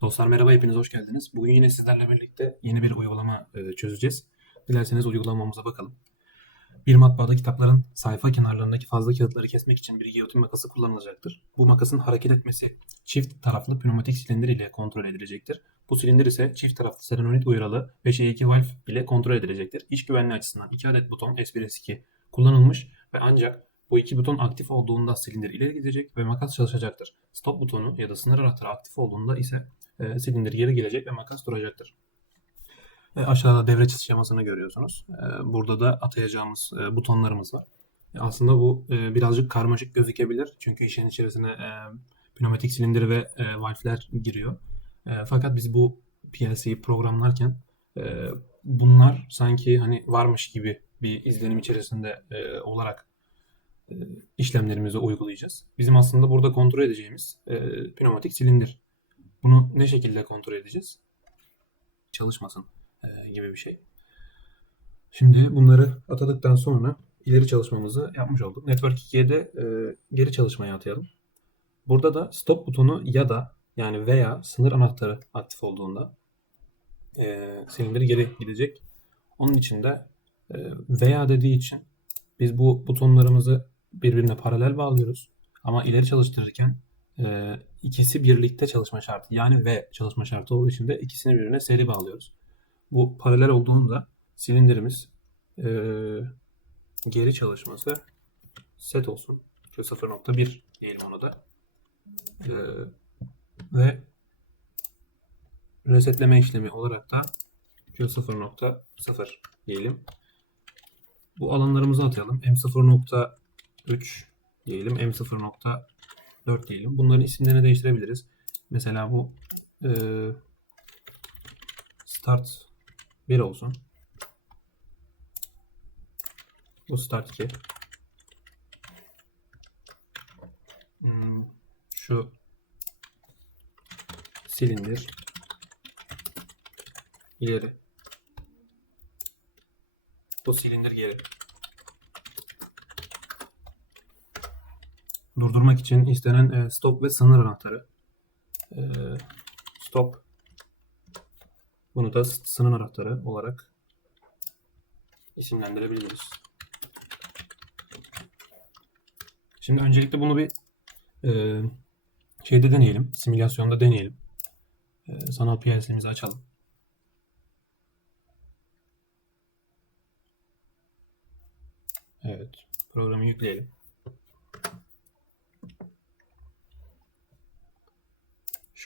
Dostlar merhaba, hepiniz hoş geldiniz. Bugün yine sizlerle birlikte yeni bir uygulama e, çözeceğiz. Dilerseniz uygulamamıza bakalım. Bir matbaada kitapların sayfa kenarlarındaki fazla kağıtları kesmek için bir giyotin makası kullanılacaktır. Bu makasın hareket etmesi çift taraflı pneumatik silindir ile kontrol edilecektir. Bu silindir ise çift taraflı solenoid uyaralı 5E2 valve ile kontrol edilecektir. İç güvenliği açısından 2 adet buton S1 S2 kullanılmış ve ancak bu iki buton aktif olduğunda silindir ileri gidecek ve makas çalışacaktır. Stop butonu ya da sınır anahtarı aktif olduğunda ise e, silindir geri gelecek ve makas duracaktır. E, aşağıda devre şemasını görüyorsunuz. E, burada da atayacağımız e, butonlarımız var. E, aslında bu e, birazcık karmaşık gözükebilir. Çünkü işin içerisine e, pneumatik silindir ve e, valfler giriyor. E, fakat biz bu PLC'yi programlarken e, bunlar sanki hani varmış gibi bir izlenim içerisinde e, olarak e, işlemlerimizi uygulayacağız. Bizim aslında burada kontrol edeceğimiz e, pneumatik silindir. Bunu ne şekilde kontrol edeceğiz? Çalışmasın e, gibi bir şey. Şimdi bunları atadıktan sonra ileri çalışmamızı yapmış olduk. Network 2'ye de e, geri çalışmayı atayalım. Burada da stop butonu ya da yani veya sınır anahtarı aktif olduğunda e, silindir geri gidecek. Onun için de e, veya dediği için biz bu butonlarımızı birbirine paralel bağlıyoruz. Ama ileri çalıştırırken e, ikisi birlikte çalışma şartı yani ve çalışma şartı olduğu için de ikisini birbirine seri bağlıyoruz. Bu paralel olduğunda silindirimiz e, geri çalışması set olsun. Şu 0.1 diyelim ona da. E, ve resetleme işlemi olarak da şu 0.0 diyelim. Bu alanlarımızı atayalım. M0.3 diyelim. M0.4 diyelim. Bunların isimlerini değiştirebiliriz. Mesela bu e, start 1 olsun. Bu start 2. Hmm, şu silindir ileri. Bu silindir geri. Durdurmak için istenen e, stop ve sınır anahtarı. E, stop. Bunu da sınır anahtarı olarak isimlendirebiliriz. Şimdi öncelikle bunu bir e, şeyde deneyelim. Simülasyonda deneyelim. E, sanal PLC'mizi açalım. Evet. Programı yükleyelim.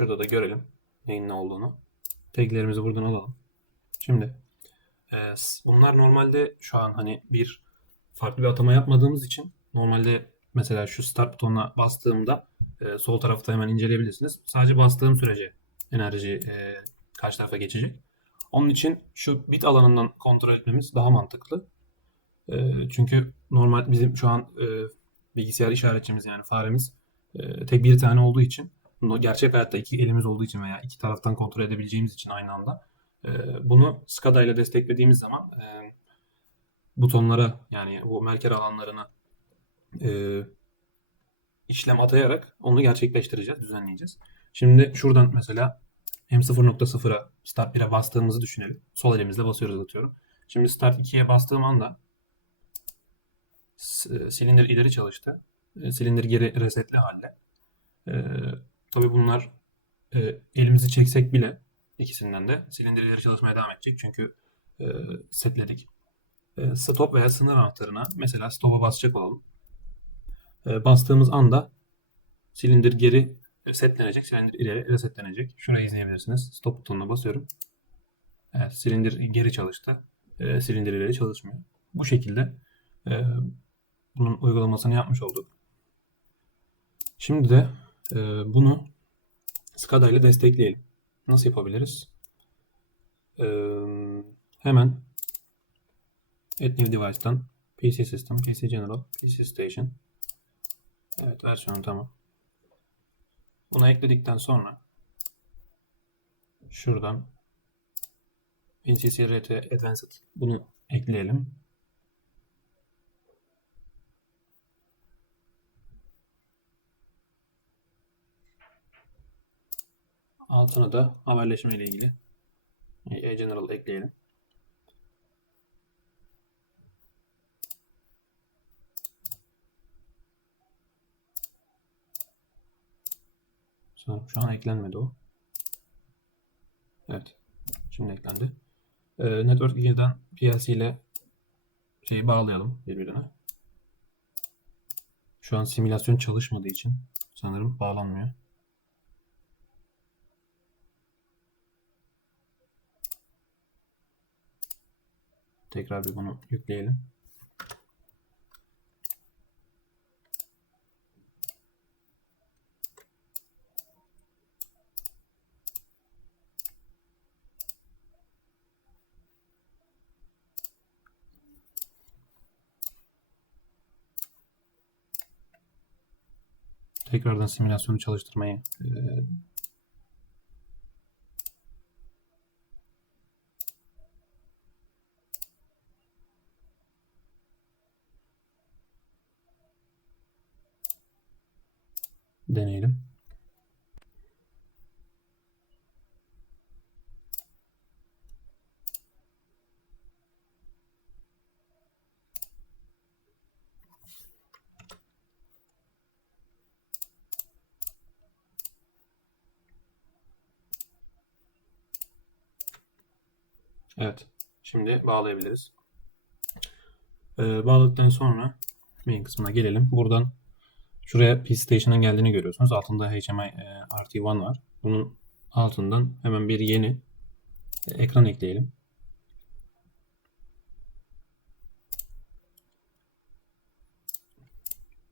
Şurada da görelim neyin ne olduğunu. Taglerimizi buradan alalım. Şimdi e, bunlar normalde şu an hani bir farklı bir atama yapmadığımız için normalde mesela şu start butonuna bastığımda e, sol tarafta hemen inceleyebilirsiniz. Sadece bastığım sürece enerji e, karşı tarafa geçecek. Onun için şu bit alanından kontrol etmemiz daha mantıklı. E, çünkü normal bizim şu an e, bilgisayar işaretçimiz yani faremiz e, tek bir tane olduğu için gerçek hayatta iki elimiz olduğu için veya iki taraftan kontrol edebileceğimiz için aynı anda e, bunu SCADA ile desteklediğimiz zaman e, butonlara yani bu merker alanlarına e, işlem atayarak onu gerçekleştireceğiz, düzenleyeceğiz. Şimdi şuradan mesela M0.0'a Start 1'e bastığımızı düşünelim. Sol elimizle basıyoruz atıyorum. Şimdi Start 2'ye bastığım anda silindir ileri çalıştı. Silindir geri resetli halde. Tabi bunlar e, elimizi çeksek bile ikisinden de silindirleri çalışmaya devam edecek. Çünkü e, setledik. E, stop veya sınır anahtarına mesela stop'a basacak olalım. E, bastığımız anda silindir geri setlenecek. Silindir ileri resetlenecek. Şurayı izleyebilirsiniz. Stop butonuna basıyorum. Evet, silindir geri çalıştı. E, silindir ileri çalışmıyor. Bu şekilde e, bunun uygulamasını yapmış olduk. Şimdi de bunu SCADA ile destekleyelim. Nasıl yapabiliriz? E, hemen Add New Device'dan PC System, PC General, PC Station. Evet versiyonu tamam. Bunu ekledikten sonra şuradan NCC RT Advanced bunu ekleyelim. Altına da haberleşme ile ilgili e-general ekleyelim. Sanırım şu an eklenmedi o. Evet. Şimdi eklendi. Ee, Network 2'den PLC ile şeyi bağlayalım birbirine. Şu an simülasyon çalışmadığı için sanırım bağlanmıyor. Tekrar bir bunu yükleyelim. Tekrardan simülasyonu çalıştırmayı e, deneyelim. Evet. Şimdi bağlayabiliriz. Ee, bağladıktan sonra main kısmına gelelim. Buradan şuraya P Station'ın geldiğini görüyorsunuz. Altında HMI e, RT1 var. Bunun altından hemen bir yeni e, ekran ekleyelim.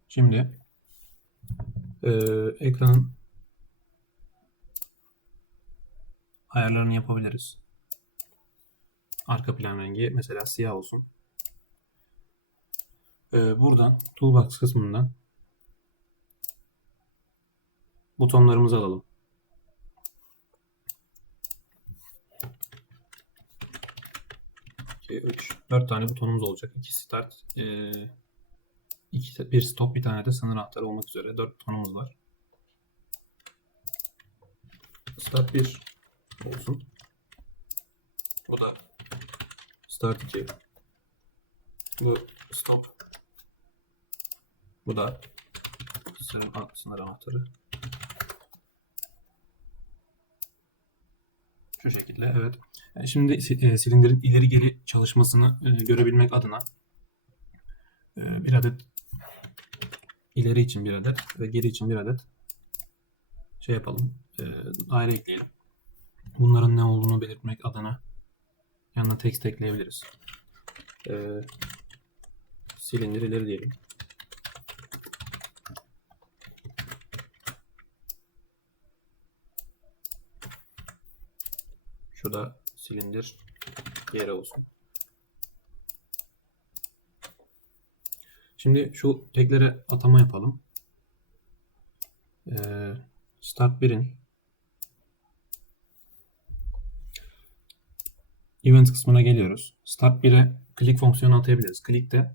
Şimdi e, ekranın ayarlarını yapabiliriz. Arka plan rengi mesela siyah olsun. Ee, buradan Toolbox kısmından butonlarımızı alalım. 2, 3, 4 tane butonumuz olacak. 2 start, 2, bir stop, bir tane de sınır anahtarı olmak üzere 4 butonumuz var. Start 1 olsun. Bu da Start 2. Bu stop. Bu da sınır anahtarı. Şu şekilde evet. Şimdi e, silindirin ileri geri çalışmasını e, görebilmek adına e, bir adet ileri için bir adet ve geri için bir adet şey yapalım. Daire ekleyelim. Bunların ne olduğunu belirtmek adına Yanına text ekleyebiliriz. Silindir ileri diyelim. Şurada silindir yere olsun. Şimdi şu teklere atama yapalım. Ee, start 1'in Event kısmına geliyoruz. Start 1'e click fonksiyonu atayabiliriz. Click'te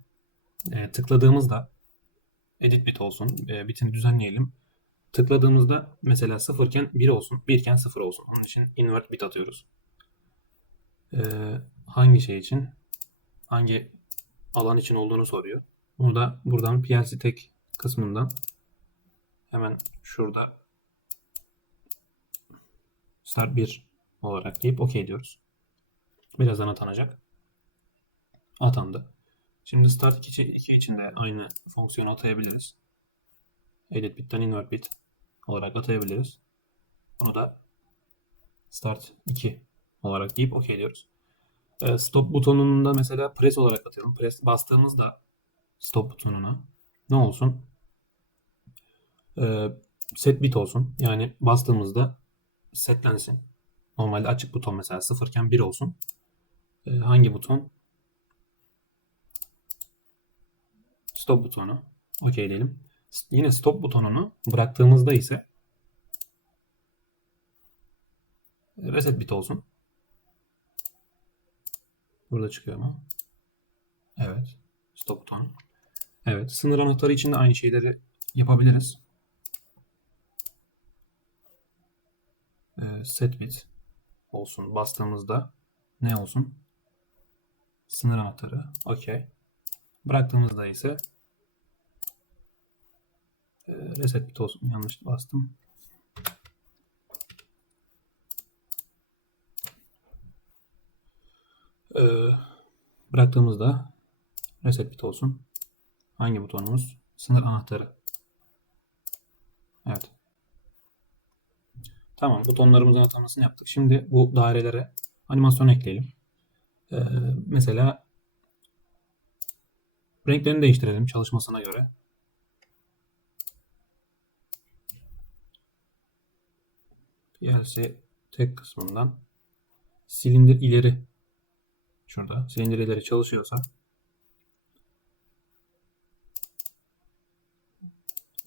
e, tıkladığımızda edit bit olsun. E, bitini düzenleyelim. Tıkladığımızda mesela 0 iken 1 olsun, 1 iken 0 olsun. Onun için invert bit atıyoruz. E, hangi şey için? Hangi alan için olduğunu soruyor. Bunu da buradan PLC tek kısmından hemen şurada start 1 olarak deyip OK diyoruz. Birazdan atanacak. Atandı. Şimdi start 2, 2 için de aynı fonksiyonu atayabiliriz. Edit bit'ten invert bit olarak atayabiliriz. Bunu da start 2 olarak deyip OK diyoruz. E, stop butonunu da mesela press olarak atıyorum. Press bastığımızda stop butonuna ne olsun? E, set bit olsun. Yani bastığımızda setlensin. Normalde açık buton mesela 0 iken 1 olsun. Ee, hangi buton? Stop butonu. Okey diyelim. Yine stop butonunu bıraktığımızda ise reset bit olsun. Burada çıkıyor mu? Evet. Stop butonu. Evet. Sınır anahtarı için de aynı şeyleri yapabiliriz. e, set bit olsun. Bastığımızda ne olsun? Sınır anahtarı. Okey. Bıraktığımızda ise reset bit olsun. Yanlış bastım. E, bıraktığımızda reset bit olsun. Hangi butonumuz? Sınır anahtarı. Evet. Tamam. Butonlarımızın atamasını yaptık. Şimdi bu dairelere animasyon ekleyelim. Ee, mesela renklerini değiştirelim çalışmasına göre. PLC tek kısmından silindir ileri şurada silindir ileri çalışıyorsa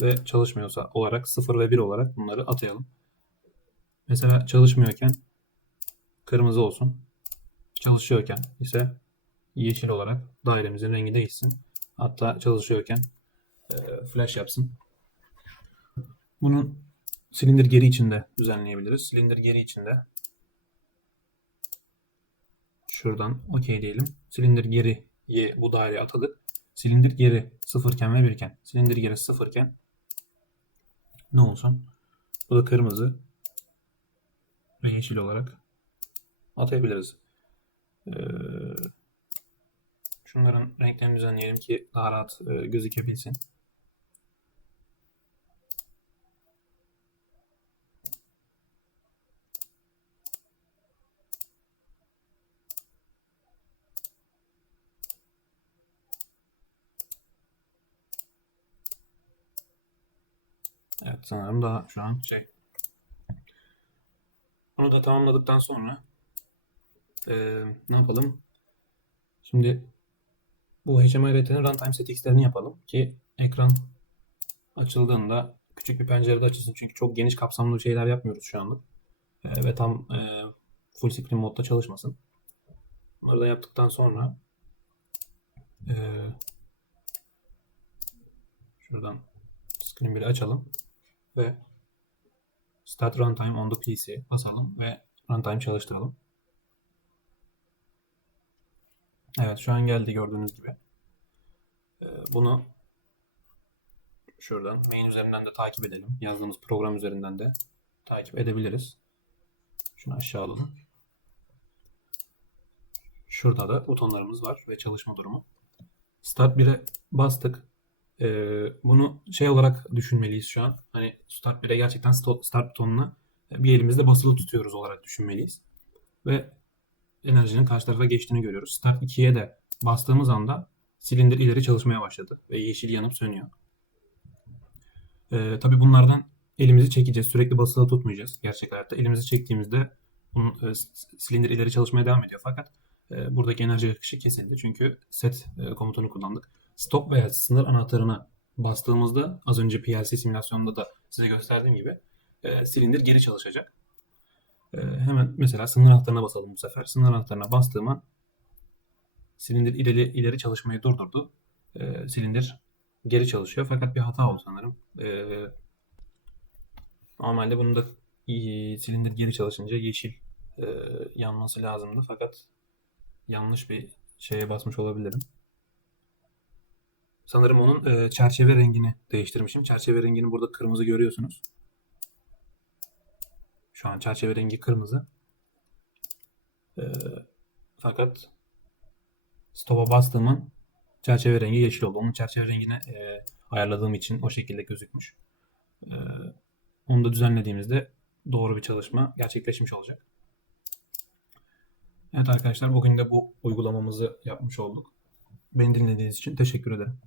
ve çalışmıyorsa olarak 0 ve 1 olarak bunları atayalım. Mesela çalışmıyorken kırmızı olsun. Çalışıyorken ise yeşil olarak dairemizin rengi değişsin. Hatta çalışıyorken e, flash yapsın. Bunun silindir geri içinde düzenleyebiliriz. Silindir geri içinde şuradan OK diyelim. Silindir geriye bu daireye atadık. Silindir geri sıfırken ve birken. Silindir geri sıfırken ne olsun? Bu da kırmızı ve yeşil olarak atayabiliriz. Ee, şunların renklerini düzenleyelim ki daha rahat e, gözükebilsin. Evet sanırım daha şu an şey. Bunu da tamamladıktan sonra eee, ne yapalım? Şimdi bu HMI RT'nin runtime settings'lerini yapalım ki ekran açıldığında küçük bir pencerede açılsın. Çünkü çok geniş kapsamlı şeyler yapmıyoruz şu anlık. Eee, ve tam eee, full screen modda çalışmasın. Bunları da yaptıktan sonra eee, şuradan screen 1'i açalım ve Start Runtime on the PC basalım ve runtime çalıştıralım. Evet şu an geldi gördüğünüz gibi. Ee, Bunu şuradan main üzerinden de takip edelim. Yazdığımız program üzerinden de takip edebiliriz. Şunu aşağı alalım. Şurada da butonlarımız var ve çalışma durumu. Start 1'e bastık. Ee, bunu şey olarak düşünmeliyiz şu an. Hani Start 1'e gerçekten Start butonuna bir elimizde basılı tutuyoruz olarak düşünmeliyiz. Ve enerjinin karşı tarafa geçtiğini görüyoruz. Start 2'ye de bastığımız anda silindir ileri çalışmaya başladı ve yeşil yanıp sönüyor. Ee, tabii bunlardan elimizi çekeceğiz. Sürekli basılı tutmayacağız gerçek hayatta. Elimizi çektiğimizde bunun, e, silindir ileri çalışmaya devam ediyor. Fakat e, buradaki enerji akışı kesildi. Çünkü set e, komutunu kullandık. Stop veya sınır anahtarına bastığımızda az önce PLC simülasyonunda da size gösterdiğim gibi e, silindir geri çalışacak. E, hemen mesela sınır anahtarına basalım bu sefer. Sınır anahtarına bastığım an silindir ileri, ileri çalışmayı durdurdu. E, silindir geri çalışıyor. Fakat bir hata oldu sanırım. E, normalde bunun da e, silindir geri çalışınca yeşil e, yanması lazımdı. Fakat yanlış bir şeye basmış olabilirim. Sanırım onun e, çerçeve rengini değiştirmişim. Çerçeve rengini burada kırmızı görüyorsunuz. Şu an çerçeve rengi kırmızı. E, fakat stop'a bastığımın çerçeve rengi yeşil oldu. Onun çerçeve rengini e, ayarladığım için o şekilde gözükmüş. E, onu da düzenlediğimizde doğru bir çalışma gerçekleşmiş olacak. Evet arkadaşlar bugün de bu uygulamamızı yapmış olduk. Beni dinlediğiniz için teşekkür ederim.